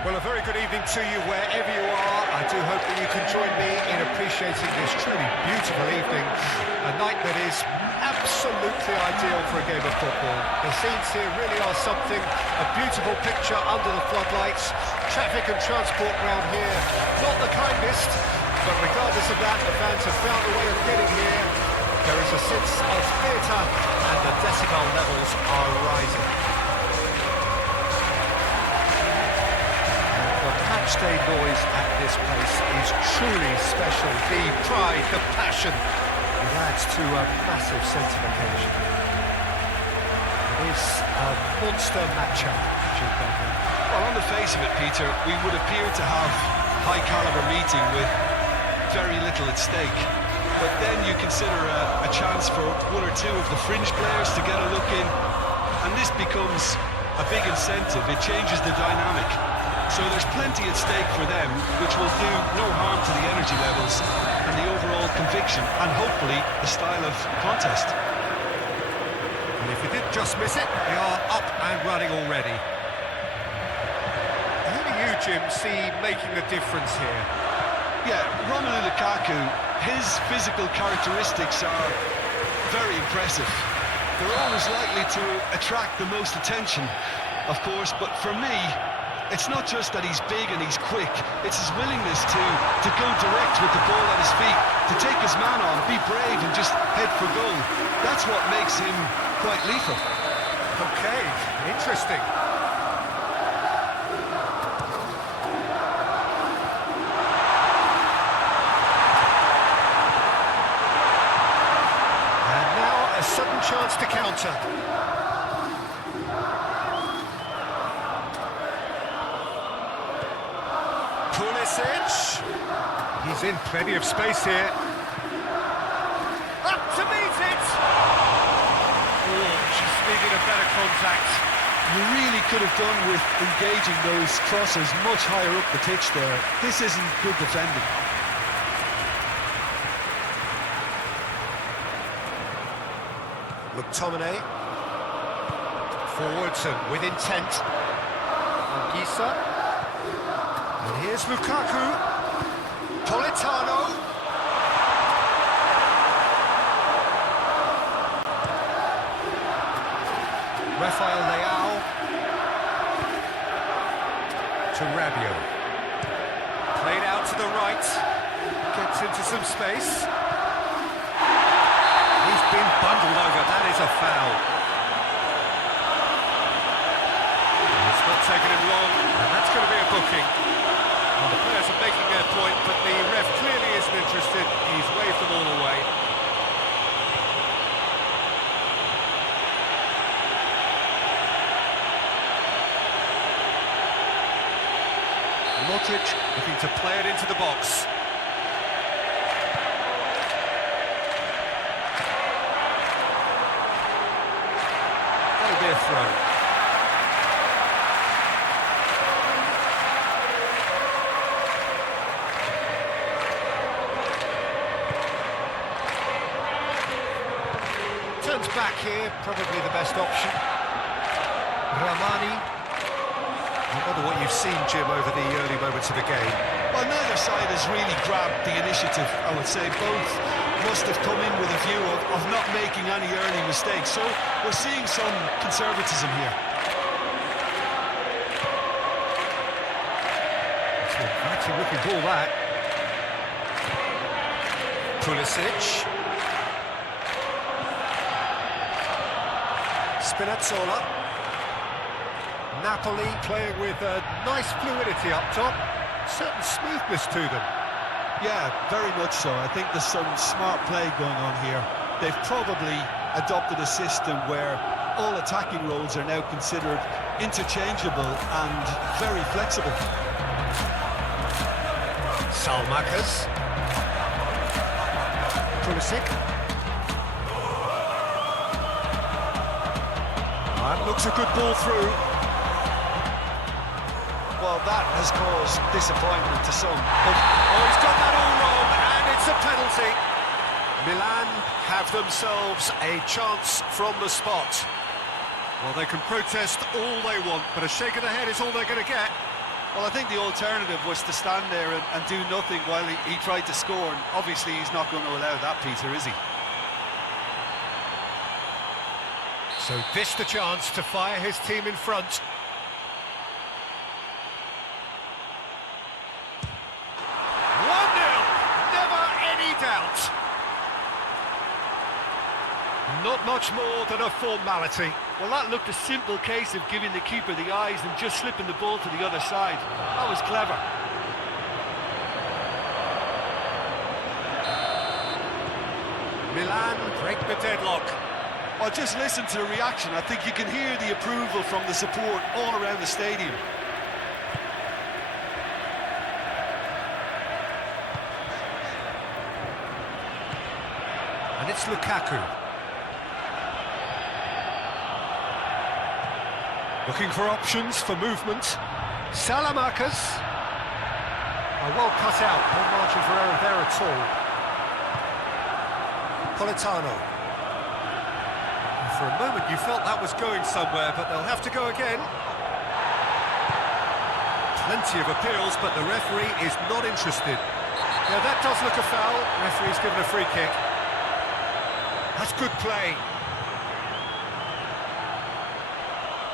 Well, a very good evening to you wherever you are. I do hope that you can join me in appreciating this truly beautiful evening. A night that is absolutely ideal for a game of football. The scenes here really are something. A beautiful picture under the floodlights. Traffic and transport round here, not the kindest. But regardless of that, the fans have found a way of getting here. There is a sense of theatre and the decibel levels are rising. Matchday noise at this place is truly special. The pride, the passion, it adds to a massive sense of occasion. It is a monster matchup, Jim Bentley. Well, on the face of it, Peter, we would appear to have high-caliber meeting with very little at stake. But then you consider a chance for one or two of the fringe players to get a look in, and this becomes a big incentive. It changes the dynamic. So there's plenty at stake for them, which will do no harm to the energy levels and the overall conviction, and hopefully the style of contest. And if you did just miss it, they are up and running already. Who do you, Jim, see making the difference here? Yeah, Romelu Lukaku, his physical characteristics are very impressive. They're always likely to attract the most attention, of course, but for me, it's not just that he's big and he's quick, it's his willingness to go direct with the ball at his feet, to take his man on, be brave and just head for goal. That's what makes him quite lethal. Okay, interesting. And now a sudden chance to counter. He's in plenty of space here. Up to meet it! Oh, just needed a better contact. You really could have done with engaging those crossers much higher up the pitch there. This isn't good defending. McTominay. Forwards and with intent. Anguissa. And here's Lukaku. Politano. Rafael Leao. To Rabiot. Played out to the right. Gets into some space. He's been bundled over. That is a foul. It's not taking him long, and that's going to be a booking. Well, the players are making their point, but the ref clearly isn't interested. He's waved them all away. Modric looking to play it into the box. That'll be a throw. Turns back here, probably the best option. Ramani. I wonder what you've seen, Jim, over the early moments of the game. Well, neither side has really grabbed the initiative, I would say. Both must have come in with a view of not making any early mistakes. So we're seeing some conservatism here. It's an inviting looking ball, that. Pulisic. Spinazzola. Napoli playing with a nice fluidity up top, certain smoothness to them. Yeah, very much so. I think there's some smart play going on here. They've probably adopted a system where all attacking roles are now considered interchangeable and very flexible. Salmakas. Pulisic. That looks a good ball through. Well, that has caused disappointment to some. Oh, he's got that all wrong, and it's a penalty. Milan have themselves a chance from the spot. Well, they can protest all they want, but a shake of the head is all they're going to get. Well, I think the alternative was to stand there and do nothing while he tried to score, and obviously he's not going to allow that, Peter, is he? So this the chance to fire his team in front. Doubt. Not much more than a formality. Well, that looked a simple case of giving the keeper the eyes and just slipping the ball to the other side. That was clever. Milan break the deadlock. Well, just listen to the reaction. I think you can hear the approval from the support all around the stadium. And it's Lukaku. Looking for options for movement. Salamakers. Well cut out, no margin for error there at all. Politano. For a moment you felt that was going somewhere, but they'll have to go again. Plenty of appeals, but the referee is not interested. Yeah, that does look a foul. Referee's given a free kick. That's good play.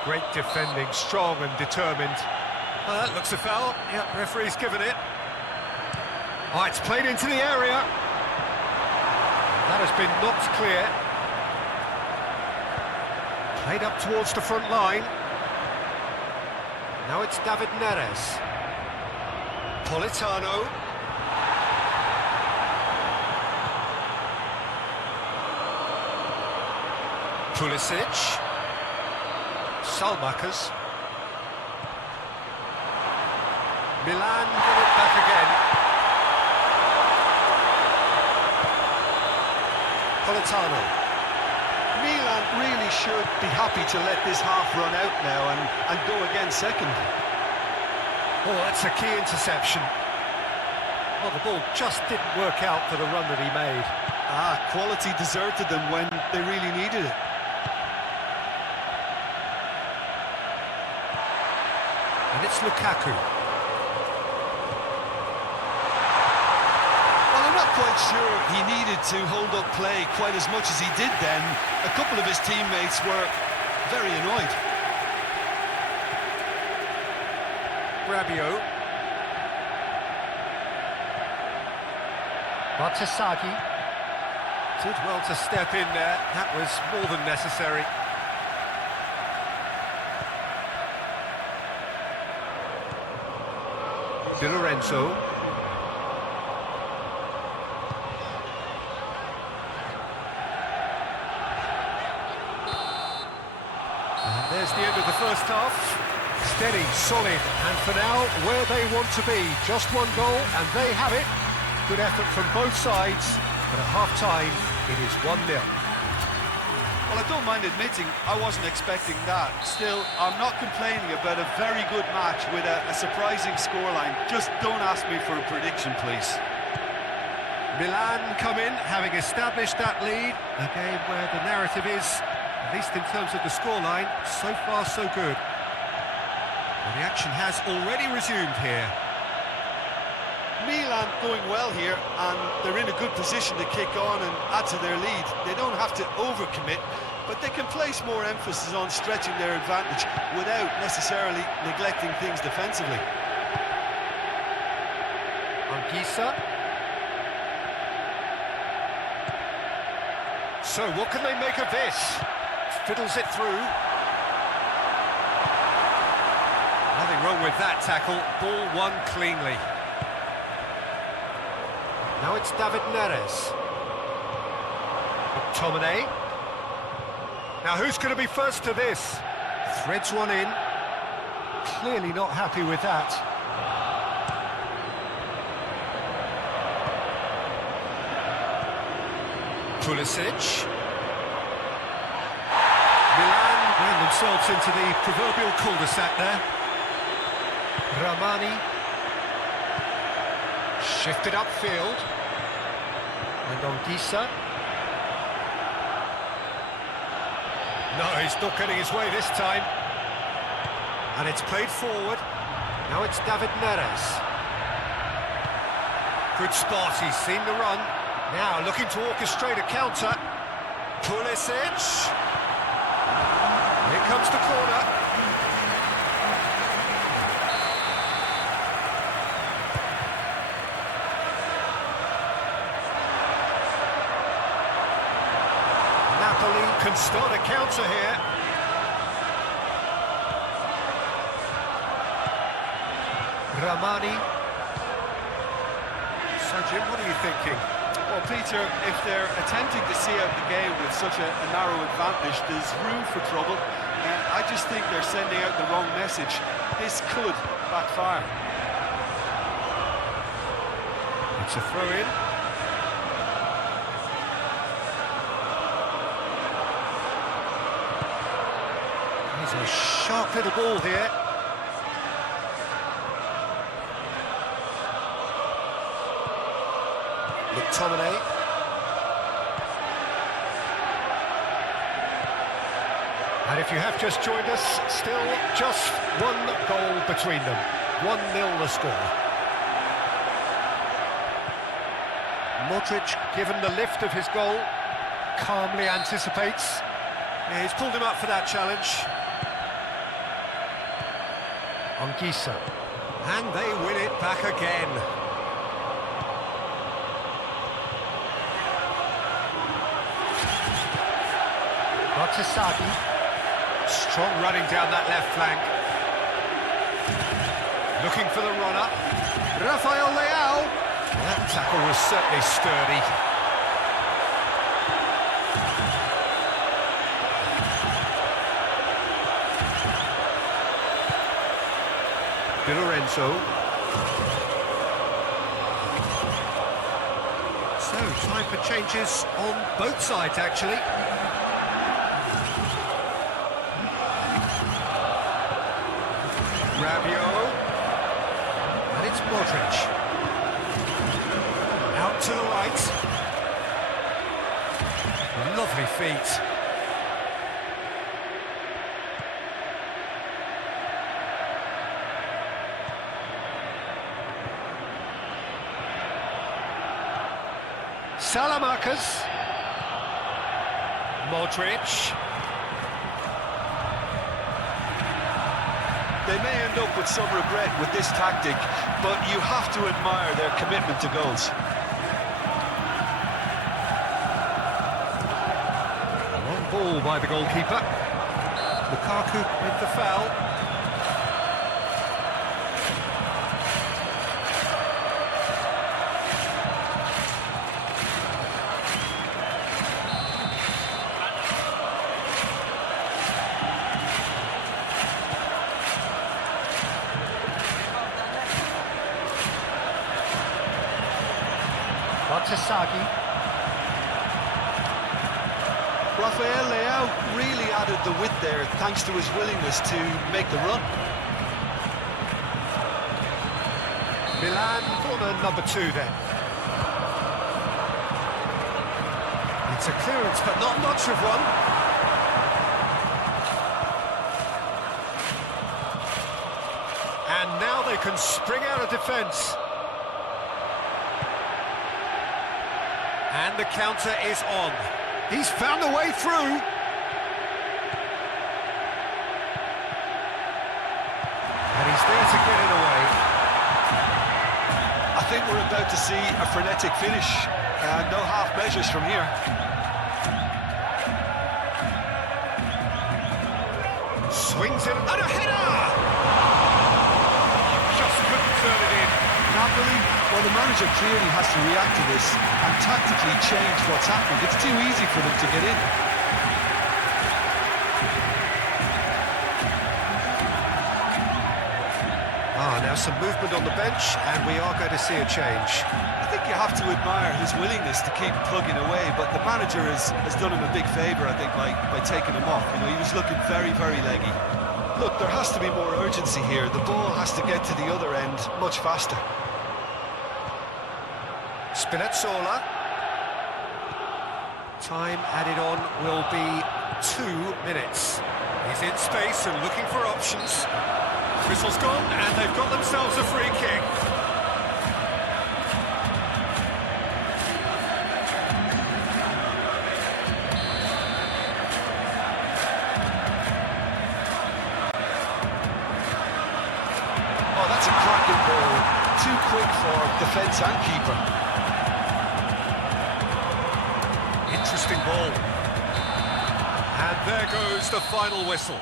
Great defending, strong and determined. That looks a foul. Yep, referee's given it. Oh, it's played into the area. That has been knocked clear. Played up towards the front line. Now it's David Neres. Politano. Pulisic. Salmakers. Milan get it back again. Politano. Milan really should be happy to let this half run out now and go again second. Oh, that's a key interception. Well, the ball just didn't work out for the run that he made. Quality deserted them when they really needed it. And it's Lukaku. Well, I'm not quite sure he needed to hold up play quite as much as he did then. A couple of his teammates were very annoyed. Rabiot. Batasagi. Did well to step in there. That was more than necessary. Di Lorenzo. And there's the end of the first half. Steady, solid, and for now, where they want to be. Just one goal, and they have it. Good effort from both sides, but at half-time, it is 1-0. Well, I don't mind admitting I wasn't expecting that. Still, I'm not complaining about a very good match with a surprising scoreline. Just don't ask me for a prediction, please. Milan come in, having established that lead. A game where the narrative is, at least in terms of the scoreline, so far so good. Well, the action has already resumed here. Milan going well here, and they're in a good position to kick on and add to their lead. They don't have to overcommit, but they can place more emphasis on stretching their advantage without necessarily neglecting things defensively. Anguissa. So what can they make of this? Fiddles it through. Nothing wrong with that tackle. Ball won cleanly. Now it's David Neres. McTominay. Now who's going to be first to this? Threads one in. Clearly not happy with that. Pulisic. Milan ran themselves into the proverbial cul-de-sac there. Ramani. Shifted upfield. And Anguissa. No, he's not getting his way this time. And it's played forward. Now it's David Neres. Good spot, he's seen the run. Now looking to orchestrate a counter. Pulisic. Here comes the corner. Napoli can start a counter here. Ramani. So Jim, what are you thinking? Well, Peter, if they're attempting to see out the game with such a narrow advantage, there's room for trouble. I just think they're sending out the wrong message. This could backfire. It's a throw-in. There's a sharp little ball here. McTominay. And if you have just joined us, still just one goal between them. 1-0 the score. Modric, given the lift of his goal, calmly anticipates. Yeah, he's pulled him up for that challenge. Anguissa. And they win it back again. Batshuayi. Strong running down that left flank. Looking for the runner. Rafael Leao. That tackle was certainly sturdy. Di Lorenzo. So, time for changes on both sides, actually. Rabiot. And it's Modric. Out to the right. Lovely feet. Salamanca's. Modric. They may end up with some regret with this tactic, but you have to admire their commitment to goals. Long ball by the goalkeeper. Lukaku with the foul. Batshuayi. Rafael Leao really added the width there thanks to his willingness to make the run. Milan corner number 2 then. It's a clearance, but not much of one. And now they can spring out of defence. And the counter is on. He's found a way through. And he's there to get it away. I think we're about to see a frenetic finish. No half measures from here. Swings in and a header! Just couldn't turn it in. Napoli, well, the manager clearly has to react to this and tactically change what's happening. It's too easy for them to get in. Now some movement on the bench, and we are going to see a change. I think you have to admire his willingness to keep plugging away, but the manager has done him a big favour, I think, by taking him off. You know, he was looking very, very leggy. Look, there has to be more urgency here. The ball has to get to the other end much faster. Spinazzola. Time added on will be 2 minutes. He's in space and looking for options. Whistle's gone, and they've got themselves a free kick. Oh, that's a cracking ball. Too quick for defence and keeper. Interesting ball. And there goes the final whistle.